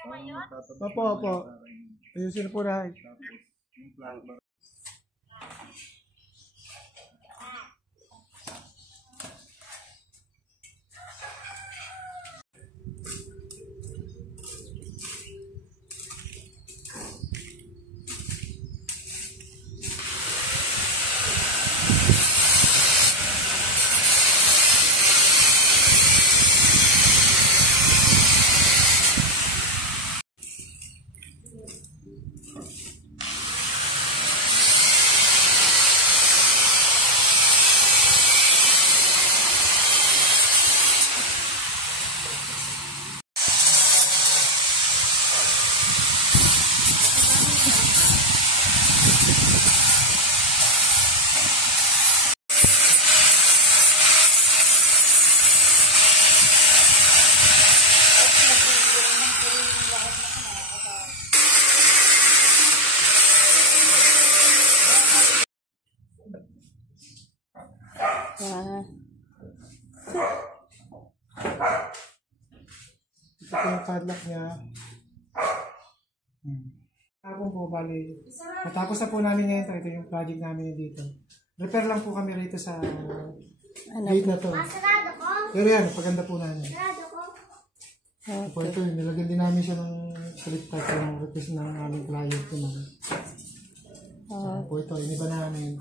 Opo, opo. Ayusin po na. Ito po yung padlock niya. Tapos po, bali. Natapos na po namin ngayon. Ito yung project namin dito. Repair lang po kami rito sa gate na to. Pero yan, paganda po namin. Okay. Po ito, nilagyan din namin siya ng slip type ng request ng aming client po namin. Po ito, iniba namin.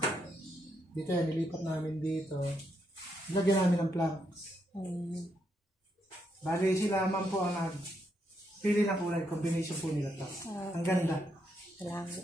Dito yan, nilipat namin dito. Nilagyan namin ng planks. Bali sila man po ang pili ng kulay, combination po nila to. Ang ganda. Salamat.